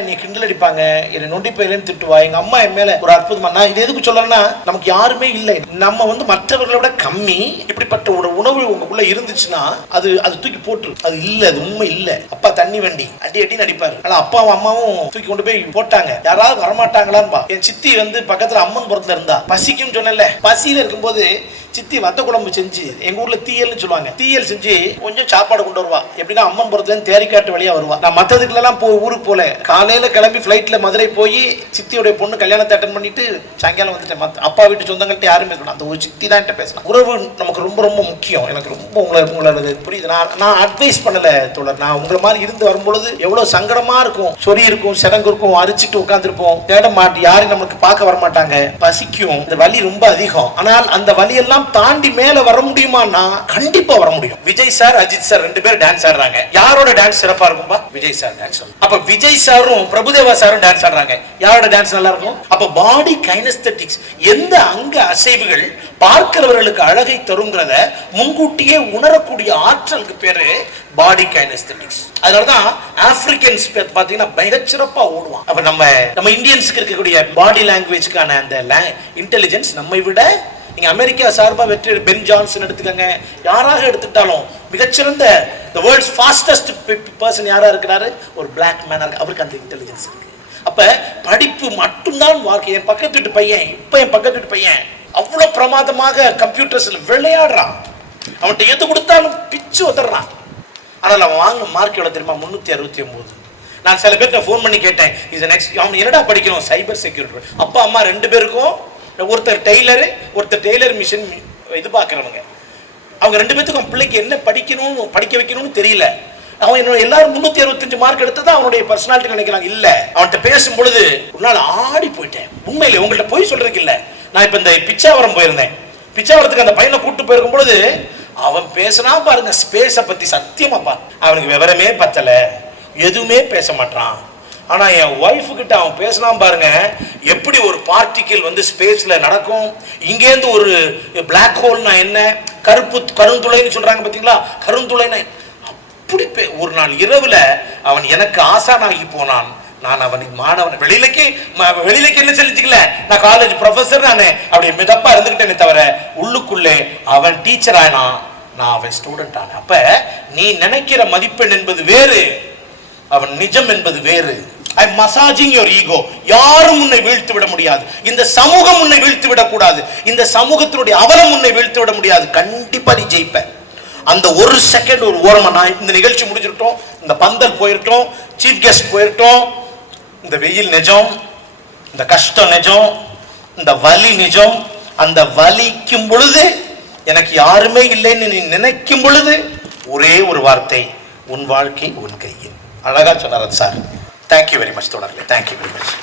என்னை கிண்டல் அடிப்பாங்க, என்னை நொண்டி போயிலேன்னு திட்டுவா, எங்க அம்மா என் மேல ஒரு அற்புதமா. நான் இது எதுக்கு சொல்றேன்னா, நமக்கு யாருமே இல்லை, நம்ம வந்து மற்றவர்களை விட கம்மி. இப்படிப்பட்ட ஒரு உணவு உங்களுக்குள்ள இருந்துச்சுன்னா அது தூக்கி போட்டு, அது இல்ல, அது உண்மை இல்ல. அப்பா தண்ணி வண்டி அடி அடி நடிப்பாரு. ஆனா அப்பாவும் அம்மாவும் தூக்கி கொண்டு போய் போட்டாங்க. யாராவது வரமாட்டாங்களான்பா. என் சித்தி வந்து பக்கத்துல அம்மன் புறத்துல இருந்தா, பசிக்கும் சொன்னல, பசியில இருக்கும்போது சித்தி வத்த குழம்பு செஞ்சு, எங்க ஊர்ல தீயல்னு சொல்லுவாங்க, தீயல் செஞ்சு கொஞ்சம் சாப்பாடு கொண்டு வருவா. எப்படின்னா அம்மன் புறத்துல இருந்து தேரிக்காட்டு வழியா வருவா. நான் மத்ததுக்குலாம் ஊருக்கு போல, காலையில கிளம்பி ஃபிளைட்ல மதுரை போய் சித்தியோட பொண்ணு கல்யாணத்தை அட்டன் பண்ணிட்டு சாயங்காலம் வந்துட்டேன். அப்பா வீட்டு சொந்தங்கள்ட்ட யாருமே பேசணும், அந்த ஒரு சித்தி தான் பேசணும். உறவு நமக்கு ரொம்ப ரொம்ப முக்கியம். எனக்கு ரொம்ப உங்களோட புரியுது. நான் அட்வைஸ் பண்ணல தோழர், நான் உங்களை மாதிரி இருந்து வரும்பொழுது எவ்வளவு சங்கடமா இருக்கும், சொறி இருக்கும், சிறங்கு இருக்கும், அரிச்சிட்டு உட்காந்துருப்போம், தேட மாட்டி, யாரும் நமக்கு பார்க்க வர மாட்டாங்க, பசிக்கும், இந்த வலி ரொம்ப அதிகம். ஆனால் அந்த வலி எல்லாம் தாண்டி மேல வர முடியுமான்னா கண்டிப்பா வர முடியும். விஜய் சார், அஜித் சார் 2 பேரும் டான்ஸ் ஆடுறாங்க. யாரோட டான்ஸ் சிறப்பா இருக்கும்பா? Vijay sir dance. அப்ப விஜய் சாரும் பிரபுதேவா சாரும் டான்ஸ் ஆடுறாங்க. யாரோட டான்ஸ் நல்லா இருக்கும்? அப்ப பாடி கைனஸ்தெட்டிக்ஸ், எந்த அங்க அசைவுகள் பார்க்கிறவர்களுக்கு அழகை தருங்கிறத முன்கூட்டியே உணரக்கூடிய ஆற்றலுக்கு பேரு பாடி கைனஸ்தெட்டிக்ஸ். அதனாலதான் ஆப்பிரிக்கன்ஸ் பாத்தீங்கன்னா மிகச்சிறப்பா ஓடுவான். அப்ப நம்ம இந்தியன்ஸ்க்கு இருக்கக்கூடிய பாடி லாங்குவேஜ்க்கான அந்த இன்டெலிஜென்ஸ் நம்மை விட, நீங்க அமெரிக்கா சார்பா வெற்றி பென் ஜான்சன் எடுத்துக்கங்க, யாராக எடுத்துட்டாலும் மிகச்சிறந்த the world's fastest person யாரா இருக்கிறாரு? ஒரு பிளாக் மேனா இருக்கு. அவருக்கு அந்த இன்டெலிஜென்ஸ் இருக்கு. அப்ப படிப்பு மட்டும்தான் வாழ்க்கை. என் பக்கத்து பையன் அவ்வளவு பிரமாதமாக கம்ப்யூட்டர்ஸ்ல விளையாடுறான். அவன்கிட்ட எது கொடுத்தாலும் பிச்சு உதறான். ஆனால் அவன் வாங்கின மார்க் எவ்வளவு தெரியுமா? 369. நான் சில பேர்கிட்ட ஃபோன் பண்ணி கேட்டேன், இது நெக்ஸ்ட் அவன் என்னடா படிக்கணும்? Cyber security. அப்பா அம்மா 2 பேருக்கும், ஒருத்தர் டெய்லர் மிஷின் இது பார்க்குறவங்க, அவங்க 2 பேத்துக்கும் பிள்ளைக்கு என்ன படிக்க வைக்கணும்னு தெரியல. அவன் என்னோட எல்லாரும் 365 மார்க் எடுத்ததா அவனுடைய பர்சனாலிட்டி நினைக்கிறாங்க. இல்ல, அவன்கிட்ட பேசும் பொழுது ஒரு நாள் ஆடி போயிட்டேன். உண்மையிலே உங்கள்கிட்ட போய் சொல்றதுக்கு இல்ல. நான் இப்ப இந்த பிச்சாவரம் போயிருந்தேன். பிச்சாவரத்துக்கு அந்த பையனை கூப்பிட்டு போயிருக்கும் பொழுது அவன் பேசினா பாருங்க, ஸ்பேஸை பத்தி சத்தியமாப்பா அவனுக்கு விவரமே பத்தல, எதுவுமே பேச மாட்டான். ஆனா என் ஒய்ஃபு கிட்ட அவன் பேசினா பாருங்க, எப்படி ஒரு பார்ட்டிகிள் வந்து ஸ்பேஸ்ல நடக்கும், இங்கேருந்து ஒரு பிளாக் ஹோல்னா என்ன, கருந்துளைன்னு சொல்றாங்க பாத்தீங்களா, கருந்துளைன்னு அப்படி ஒரு நாள் இரவுல அவன் எனக்கு ஆசானாகி போனான். நான் அவனுக்கு மாணவன், வெளியிலக்கு என்ன செஞ்சுக்கல, நான் காலேஜ் ப்ரொஃபஸர், நான் அப்படி மிதப்பா இருந்துகிட்டேனே தவிர உள்ளுக்குள்ளே அவன் டீச்சர் ஆனா, நான் அவன் ஸ்டூடெண்ட் ஆன. அப்ப நீ நினைக்கிற மதிப்பெண் என்பது வேறு, அவன் நிஜம் என்பது வேறு. I'm massaging your ego. யாரும் உன்னை வீழ்த்து விட முடியாது. இந்த சமூகம் உன்னை வீழ்த்து விட கூடாது. இந்த சமூகத்தினுடைய அவலம் உன்னை வீழ்த்து விட முடியாது. கண்டிப்பா நீ ஜெயிப்ப. அந்த ஒரு செகண்ட் ஒரு ஓரமா, நான் இந்த நிகழ்ச்சி முடிஞ்சிட்டோம், இந்த பந்தல் போயிட்டோம், சீஃப் கெஸ்ட் போயிட்டோம், இந்த வெயில் நிஜம், இந்த கஷ்டம் நிஜம், இந்த வலி நிஜம். அந்த வலிக்கும் பொழுது எனக்கு யாருமே இல்லைன்னு நீ நினைக்கும் பொழுது ஒரே ஒரு வார்த்தை, உன் வாழ்க்கை உன் கையில். அழகா சொன்னார் சார். தேங்க்யூ வெரி மச் தோழர்களே, தேங்க்யூ வெரி மச்.